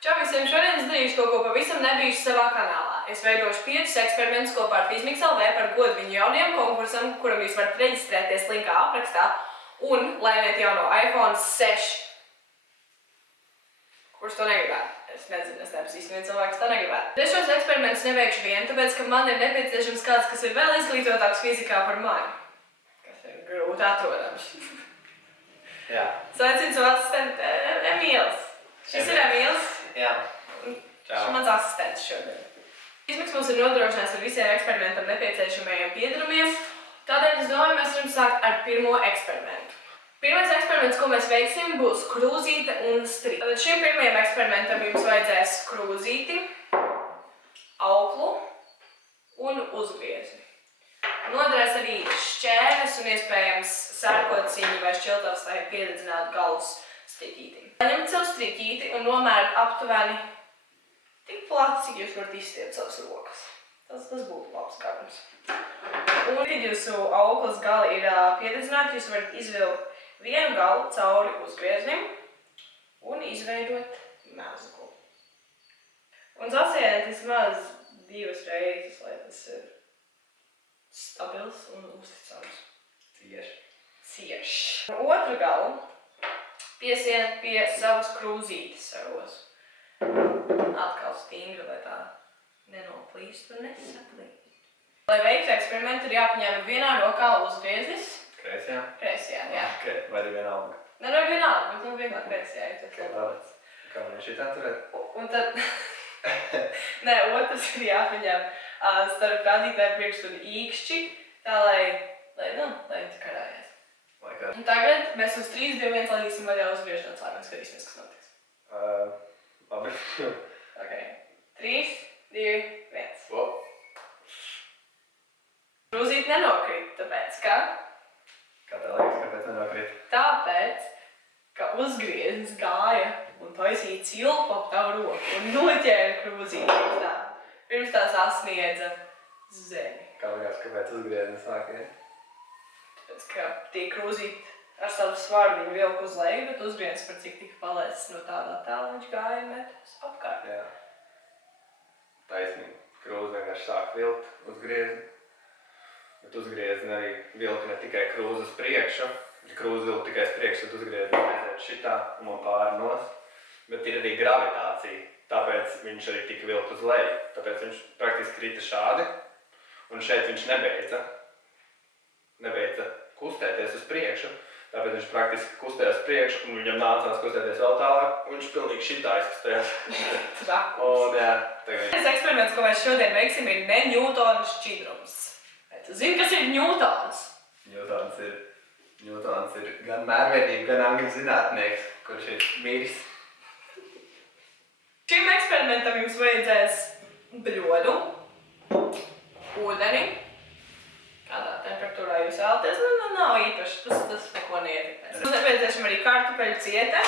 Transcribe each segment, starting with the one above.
Čau visiem! Šodien es darīšu kaut ko pavisam nebijuši savā kanālā. Es veidošu 5 eksperimentus kopā ar Fizmiks LV par godu viņu jaunajam konkursam, kuram jūs varat reģistrēties linkā aprakstā un laimēt jauno iPhone 6. Kurš to negribētu? Es nezinu, es nepazīstu vienu cilvēku, kas to negribētu. Es šos eksperimentus neveikšu vien, tāpēc, ka man ir nepieciešams kāds, kas ir vēl izglītotāks fizikā par mani. Kas ir grūti atrodams. Jā. Sveicinu savu asistentu Emīls. Šis ir Emīls. Jā. Šis ir mans asistents šodien. Fizmiks mums ir nodrošinājis ar visiem eksperimentam nepieciešamajiem piedarumiem, tādēļ es domāju, mēs varam sākt ar pirmo eksperimentu. Pirmais eksperiments, ko mēs veiksim, būs krūzīte un strīpa. Tad šim pirmajam eksperimentam jums vajadzēs krūzīti, auklu un uzgriezni. Noderēs arī šķēres un iespējams sērkociņu vai šķiltavas, lai pieredzinātu galus striķītim. Paņemt savu striķīti un nomērt aptuveni tik plati, cik jūs varat izstiept savas rokas. Tas būtu labs garums. Un, kad jūsu auklas gali ir pieredzināti, jūs varat izvilkt vienu galu cauri uzgrieznim un izveidot mezglu. Un sasieniet vismaz 2 reizes, lai tas ir stabils un uzticams. Cieši. Otru galu piesieniet pie savas krūzītes savos. Atkal stingri, lai tā nenoplīst un nesaplīst. Lai veiktu eksperimentu, ir jāpaņem vienā rokā uzgrieznis. Kreisajā? Kreisajā, jā. Vai arī vienalga? Ne, no vienalga, bet vieglāk kreisajā. Kāpēc? Kā man šitā turēt? Un tad... Nē, otrs ir jāpaņem starp rādītāju priekšu un īkšķi, tā lai viņš karājies. Un tagad mēs uz 3, 2, 1 laidīsim vaļā uzgriežot slēm un skatīsimies, kas notiks. Labi. Ok. 3, 2, 1. Krūzīte nenokrīt, tāpēc, ka... Kā tā liekas, kāpēc nenokrīt? Tāpēc, ka uzgrieznis gāja un taisīja cilpu ap tavu roku un noķēra krūzīti pirms tās sasniedza zemi. Kā liekas, kāpēc uzgrieznis nāk iet? Tāpēc, ka tie krūzīti ar savu svaru viņu vilku uz leju, bet uzgrieznis par cik tika palaists no tādā tālu, viņš gāja metas apkārt. Jā. Taisnīgi. Krūze vienkārši sāk vilkt uzgriezni. Bet uzgriezni arī vilka ne tikai krūze uz priekšu, krūze vilka tikai uz priekšu, bet uzgriezni aiziet šitā un pāri nos. Bet ir arī gravitācija, tāpēc viņš arī tika vilkt uz leju. Tāpēc viņš praktiski krita šādi, un šeit viņš nebeidza kustēties uz priekšu. Tāpēc viņš praktiski kustējās priekšu, un viņam nācās kustēties vēl tālāk, un viņš pilnīgi šitā izkustējās. Un jā, tagad... Tas eksperiments, ko mēs šodien veiksim, ir ne Ņūtona šķidrums. Tu zini, kas ir Ņūtons? Ņūtons ir gan mērvienība, gan angļu zinātnieks, kurš ir miris. Šim eksperimentam jums vajadzēs bļodu, ūdeni, kādā temperatūrā jūs vēlaties, nav īpaši, tas neko neietekmēs. Mums nepieciešama arī kartupeļu ciete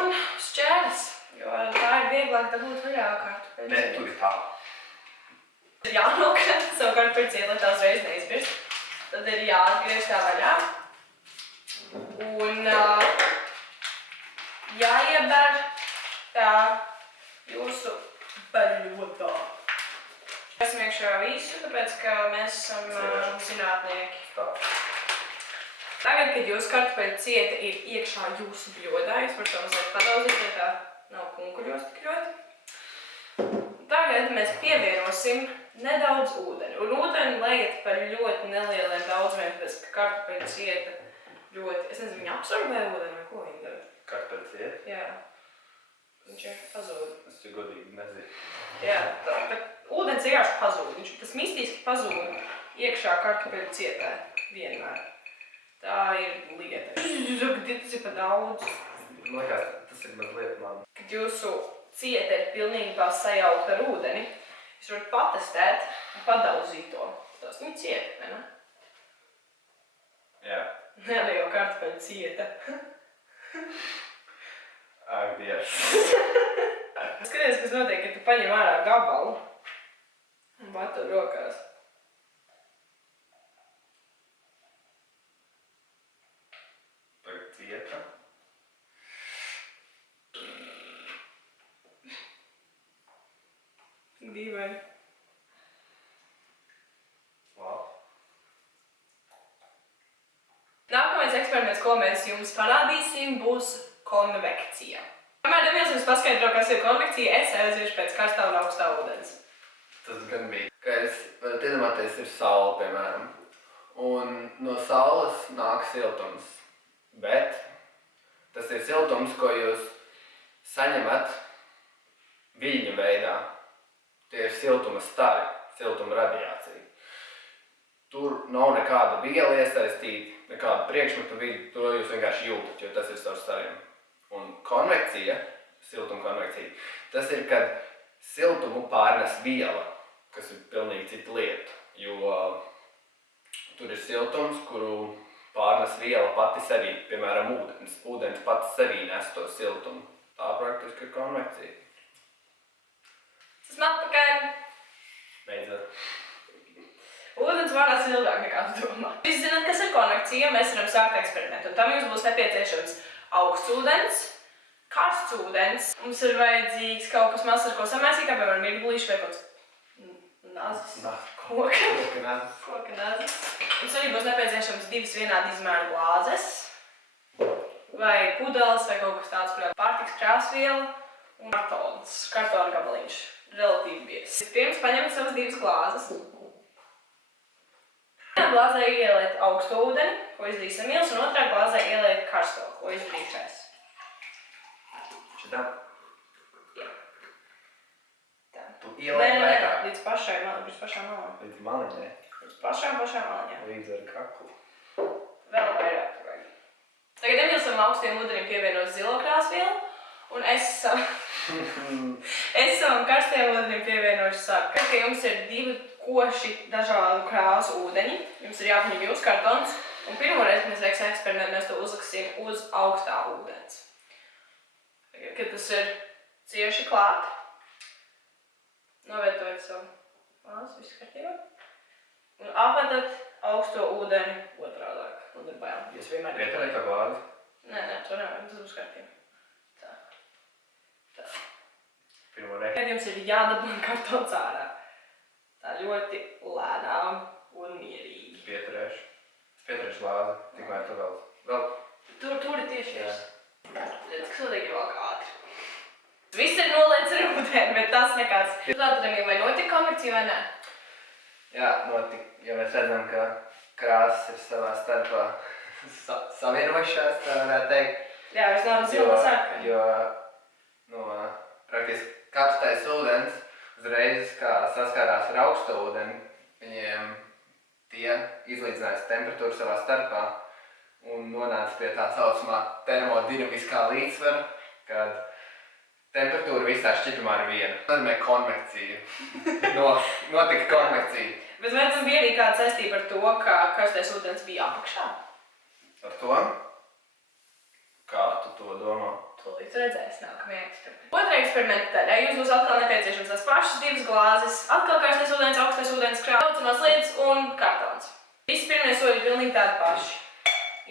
un šķēres, jo tā ir vieglāk dabūt vaļā kartupeļu ciete. Nē, tur ir tā. Ir jānokrāt savu kartupeļu cieti, lai tā uzreiz neizbirst. Tad ir jāatgriež tā vaļā. Un jāieber tā jūsu baļotā. Esam iekšā visu, tāpēc, ka mēs esam zinātnieki. Tagad, kad jūsu kartupeļu cieta ir iekšā jūsu bļodā, jūs par to mazliet padauzīt, ja tā nav kunkuļos tik ļoti. Tagad mēs pievienosim nedaudz ūdeni. Un ūdeni lejiet par ļoti nelieliem daudzumiem, tāpēc, ka kartupeļu cieta ļoti... Es nezinu, viņa absorbē ūdeni vai ko viņa dara? Kartupeļu cieta? Jā. Viņš ir pazūd. Es jau godīgi nezinu. Jā, bet ūdens vienkārši pazūd. Tas mistiski pazūd iekšā kartupeļu cietā vienmēr. Tā ir lieta. Tas ir pa daudz. Man liekas, tas ir mazliet man. Kad jūsu cieta ir pilnībā sajaukta ar ūdeni, jūs varat patestēt un padauzīt to. Tas viņa cieta, vai ne? Jā. Jā, ne jau kartupeļu cieta. Ak, Dievs. Skaties, kas notiek, kad tu paņem ārā gabalu un bato rokās. Tagad cieta. eksperiments, ko mēs jums parādīsim, būs konvekcija. Kamēr Emīls jums paskaidro, kas ir konvekcija, es aiziešu pēc karstā un augstā ūdens. Tas gan bija. Kā jūs varat iedomāties, ir saule, piemēram. Un no saules nāk siltums. Bet tas ir siltums, ko jūs saņemat viļņu veidā. Tie ir siltuma stari, siltuma radiācija. Tur nav nekāda viela iesaistīta, nekāda priekšmeta vidi, to jūs vienkārši jūtat, jo tas ir savs stariem. Un konvekcija, siltuma konvekcija, tas ir, kad siltumu pārnes viela, kas ir pilnīgi cita lieta, jo tur ir siltums, kuru pārnes viela pati sevī, piemēram, ūdens. Ūdens pats sevī nes to siltumu. Tā praktiski ir konvekcija. Tas man atpakaļ. Beidzot. Ūdens vārās ilgāk nekā tu domā. Jūs zināt, kas ir konvekcija, mēs varam sākt eksperimentu. Un tam jums būs nepieciešams augsts ūdens, karsts ūdens. Mums ir vajadzīgs kaut kas mazs, ar ko samaisīt, kā piemēram mirgulīši vai kaut nazis. Koka nazis. Mums arī būs nepieciešams 2 vienādi izmēra glāzes, vai pudeles, vai kaut kas tāds, kurā pārtiks krāsviela un kartona gabaliņš. Relatīvi biezs. Pirms paņemt savas 2 glāzes. Vienā glāzē ieliet augsto ūdeni, ko izdarīs Emīls, un otrā glāzē ieliet karsto, ko izdarīs es. Šitā? Jā. Tā. Tu ieliet vairāk? Līdz pašām malām. Līdz maliņai? Līdz pašām maliņā. Līdz ar kaklu. Vēl vairāk vajag. Tagad Emīls savam augstiem ūdenim pievienos zilo krāsvielu, un es savam karstiem ūdenim pievienošu sarkanu. Kad jums ir 2 koši dažādu krāsu ūdeņi, jums ir jāpaņem jūsu kartons, un pirmoreiz, kad mēs veiksim eksperimentu, mēs to uzliksim uz augstā ūdens. Kad tas ir cieši klāt, novietojat savu glāzi, viss kārtībā, un apmetat augsto ūdeni otrādāk. Un ir bail. Jūs vienmēr Pieturēt tā glāzi? Nē, to nevajag, tas būs kārtībā. Tā. Pirmo reizi. Kad jums ir jādabūna kartons ārā. Tā ļoti lēnām un mierīgi. Pieturēšu. Es pieturēšu glāzi, tikmēr tu vēl. Tur ir tieši virs. Redz, kas notiek vēl ātri. Viss ir noliec ar ūdeni, bet tas nekāds. Tātad, vai notika konvekcija vai nē? Jā, notika. Ja mēs redzam, ka krāsas ir savā starpā savienojušās, tā varētu teikt. Jā, vairs nav zila sarkana. Jo praktiski karstais ūdens uzreiz, kā saskārās ar augsto ūdeni, viņiem tie izlīdzinājās temperatūru savā starpā un nonāca pie tā saucamā termodinamiskā līdzsvara, kad temperatūra visā šķidrumā ir viena. Tas nozīmē konvekcija. Notika konvekcija. Bet vai tam bija arī kāda saistība ar to, ka karstais ūdens bija apakšā? Ar to? Kā tu to domā? Tūlīt redzēs nākamajā eksperimentā. Otrā eksperimenta daļā jums būs atkal nepieciešams tās pašas 2 glāzes, atkal karstais ūdens, augstais ūdens, krāsas lietas un kartons. Visi pirmie soļi ir pilnīgi tādi paši.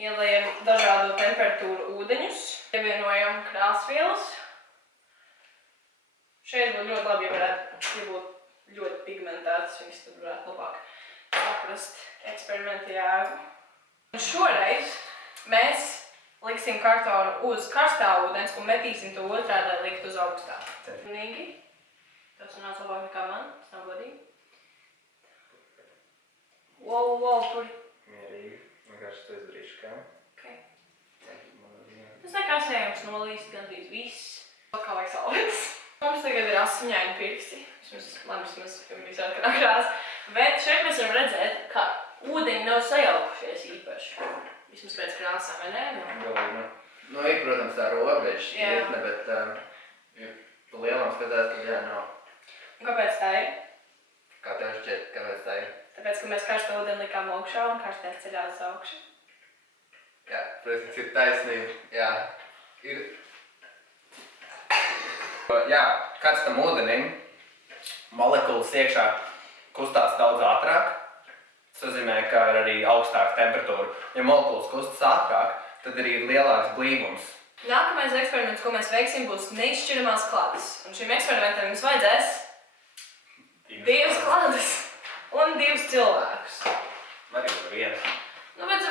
Ieliejam dažādu temperatūru ūdeņus, pievienojam krāsvielas. Šeit būtu ļoti labi, ja būtu ļoti pigmentētas, viņas tad varētu labāk saprast eksperimentu jēgu. Un šoreiz mēs liksim kartonu uz karstā ūdens un metīsim to otrādā likt uz augstā. Nīgi. Tas nāc labāk nekā man, tas nav godīgi. Wow, tur. Mierīgi. Vienkārši to izdarīšu, kā? Okay. Tas nekas ejams nolīst gandrīz viss. Kā vajag salvietas. Mums tagad ir asiņaini pirksti. Vismaz sarkanā krāsa. Bet šeit mēs varam redzēt, ka ūdeņi nav sajaukušies īpaši. Vismaz pēc krāsām, vai ne? Galīgi. Nu, ir, protams, tā robeža šķietne, bet ja pa lielam skatās, tad jā, nav. Un kāpēc tā ir? Kā tev šķiet, kāpēc tā ir? Tāpēc, ka mēs karsto ūdeni likām augšā un karstais ceļās uz augšu. Jā, protams, ir taisnība. Jā, ir. Jā, karstam ūdenim molekulas iekšā kustās daudz ātrāk. Tas nozīmē, ka ir arī augstāka temperatūra. Ja molekulas kustas ātrāk, tad arī ir lielāks blīvums. Nākamais eksperiments, ko mēs veiksim, būs neizšķiramās klātes. Un šim eksperimentam jums vajadzēs 2 klātes un 2 cilvēkus. Arī var viens. Nu, bet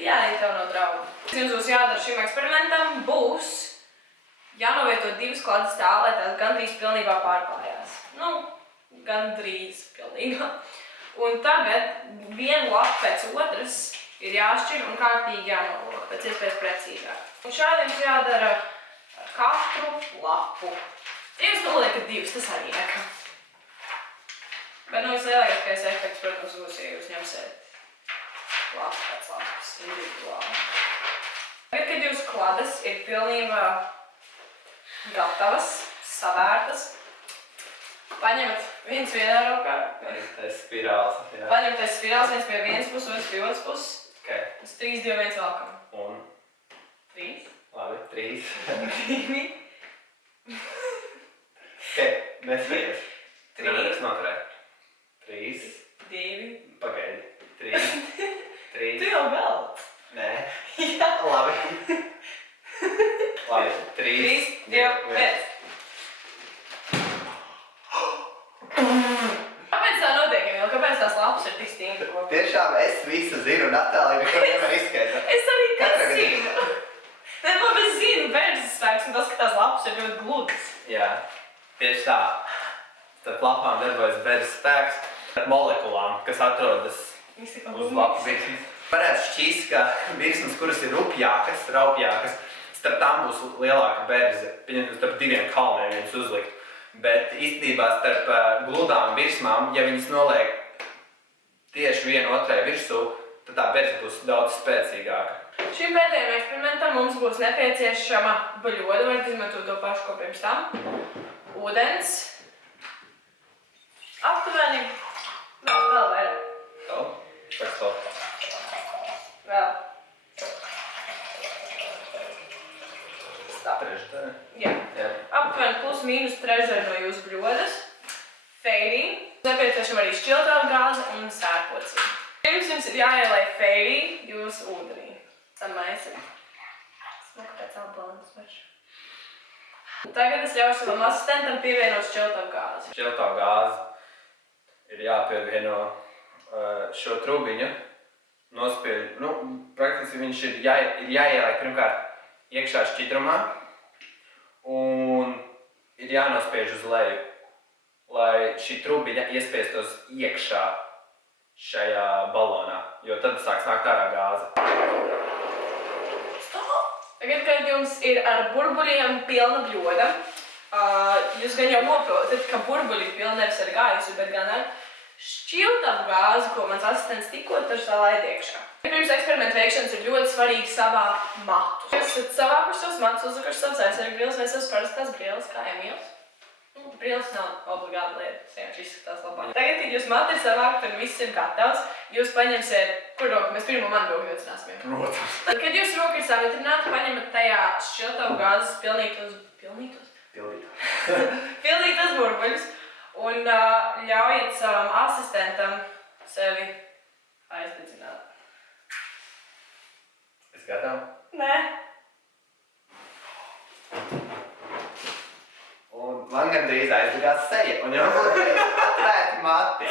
jā, tev nav draudu. kas jums būs jādara šim eksperimentam, būs jānovieto 2 klades tā, lai tās gandrīz pilnībā pārklājās. Nu, gandrīz pilnībā. Un tagad vienu lapu pēc otras ir jāšķir un kārtīgi jānolok, pēc iespējas precīzāk. Un šādi jums jādara ar katru lapu. Ja jūs noliekat 2, tas arī neka. Bet nu vislielākais efekts, protams, būs, ja jūs ņemsiet lapu pēc lapas individuāli. Tagad, kad jūsu klades ir pilnībā gatavas, savērtas, paņemat viens vienā rokā. Tas spirāls, jā. Paņemat tas spirāls, viens pie vienas puses, otrs pie otras puses. Okay. Tas 3, 2, 1 valkam. Un? 3. Labi, 3. 2. Okay, nespējies. 3. Nevarēs noturēt. 3. 2. Pagaidi. 3. 3. Tu jau vēl? Nē. Jā. Labi. Labi, 3. 3, 2, 1. Kāpēc tā notiek, Emīl? Kāpēc tās lapas ir tik stingri kopā? Tiešām es visu zinu, Natālija neko nevar izskaidrot. Es arī Katrā zinu. Nē, labi, es zinu bērnas spēks un tas, ka tās lapas ir ļoti gludas. Jā, tieši tā. Starp lapām darbojas bērnas spēks ar molekulām, kas atrodas uz lapu virsmas. Varētu šķist, ka virsmas, kuras ir rupjākas, raupjākas, starp tām būs lielāka berze. Pieņemot starp 2 kalniem viņus uzlikt. Bet īstenībā starp gludām virsmām, ja viņas noliek tieši vienu otrai virsū, tad tā berze būs daudz spēcīgāka. Šim pēdējiem eksperimentam mums būs nepieciešama baļoda, varat izmantot to pašu, ko pirms tam. Ūdens. Aptuveni. Vēl vairāk. Vēl? Pēc to. Vēl. Trešdaļa. Jā. Aptuveni plus mīnus trešdaļa no jūsu bļodas. Feirī. Nepieciešama arī šķiltava gāze un sērkocība. Pirms jums ir jāielai feirī jūsu ūdenī. Samaisi. Smuka pēc albanas vairs. Tagad es ļaušu savam asistentam pievienot šķiltavu gāzi. Šķiltava gāze ir jāpievieno šo trubiņu. Nospiež, praktiski viņš ir jāielai pirmkārt iekšā šķidrumā un ir jānospiež uz leju, lai šī trubiņa iespiestos iekšā šajā balonā, jo tad sāks nākt ārā gāze. Stop! Tagad, kad jums ir ar burbuļiem pilna bļoda, jūs gan jau noprotat, ka burbuļi pilna nevis ar gaisu, bet gan ar šķiltavu gāzi, ko mans asistents tikko taču laid iekšā. Pirms eksperimenta veikšanas ir ļoti svarīgi savākt matus. Jūs esat savākuši savus matus, uzlikuši savus aizsargu brīles vai savus parastās brīles, kā Emīls. Brīles nav obligāta lieta, tas vienkārši izskatās labāk. Tagad, kad jūs mati ir savākt un viss ir gatavs, jūs paņemsiet, kur roku? Mēs pirmo manu roku jocināsim. Protams. Kad jūsu roka ir savitrināta, paņemat tajā šķiltavu gāzes pildītos burbuļus un ļaujiet savam asistentam sevi aizdedzināt. Es gatavu? Nē. Un man gandrīz aizdegās seja, un jau būtu atvērti mati.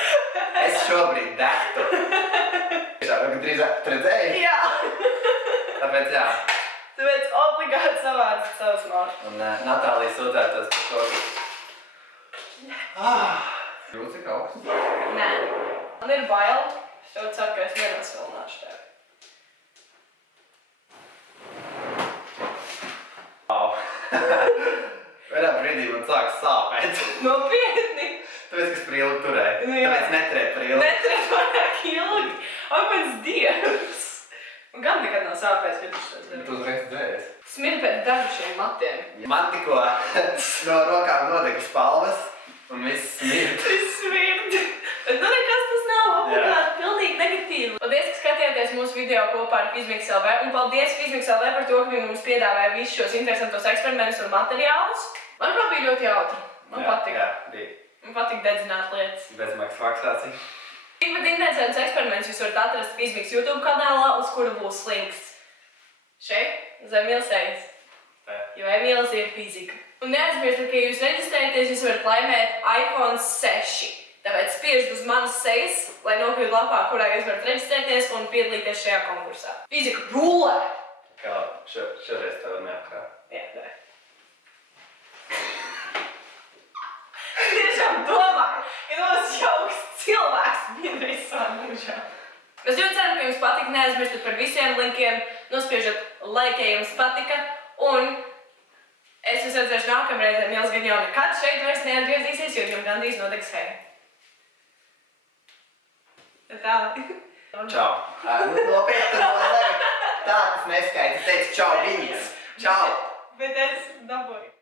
Es šobrīd degtu. Gandrīz redzēju? Jā. Tāpēc jā. Tāpēc obligāti savāc savus matus. Un Natālija sūdzētos par to, ka... Jūtas ir augsts? Nē. Man ir bail. Es ļoti ceru, ka es nenosvilināšu tevi. Wow. Vienā brīdī man sāks sāpēt. Nopietni! Tāpēc, ka es prilli turēju. Nu jā. Tāpēc neturēju prilli. Neturēt vairāk ilgi. Ak, mans dievs! Man gan nekad nav sāpēs, kad viņš tos Tu uzreiz dzēries. Smird pēc dažiem matiem. Man tikko no rokām nodega spalvas un viss smird. Tas smird! Bet nu nekas tas nav obligāti, pilnīgi negatīvi. Paldies, ka skatījāties mūsu video kopā ar Fizmix LV, un paldies Fizmix LV par to, ka viņi mums piedāvāja visus šos interesantos eksperimentus un materiālus. Manuprāt, bija ļoti jautri. Man patika. Jā, bija. Man patika dedzināt lietas. Bezmaksas maksācija. Tikpat interesants eksperiments jūs varat atrast Fizmix YouTube kanālā, uz kura būs links šeit, uz Emīlas sejas. Jo Emīlas ir fizika. Un neaizmirstiet, ka jūs reģistrējaties, jūs varat laimēt iPhone 6. Tāpēc spiežat uz manas sejas, lai nokļūtu lapā, kurā jūs varat reģistrēties un piedalīties šajā konkursā. Fizika rulē! Kā šoreiz tev neapkrāt. Jā, nē. Tiešām domāju, ka mums jauks cilvēks vienreiz savā mūžā. Mēs ļoti ceram, ka jums patika. Neaizmirstat par visiem linkiem, nospiežat like, ja jums patika. Un es jūs redzēšu nākamreiz, Mils gan jau nekad šeit vairs neatgriezīsies, jo viņam gandrīz nodegs heja. Tā. Čau. Nopietni, tā tas neskaita. Es teicu čau viņas. Čau. Bet es dabūju.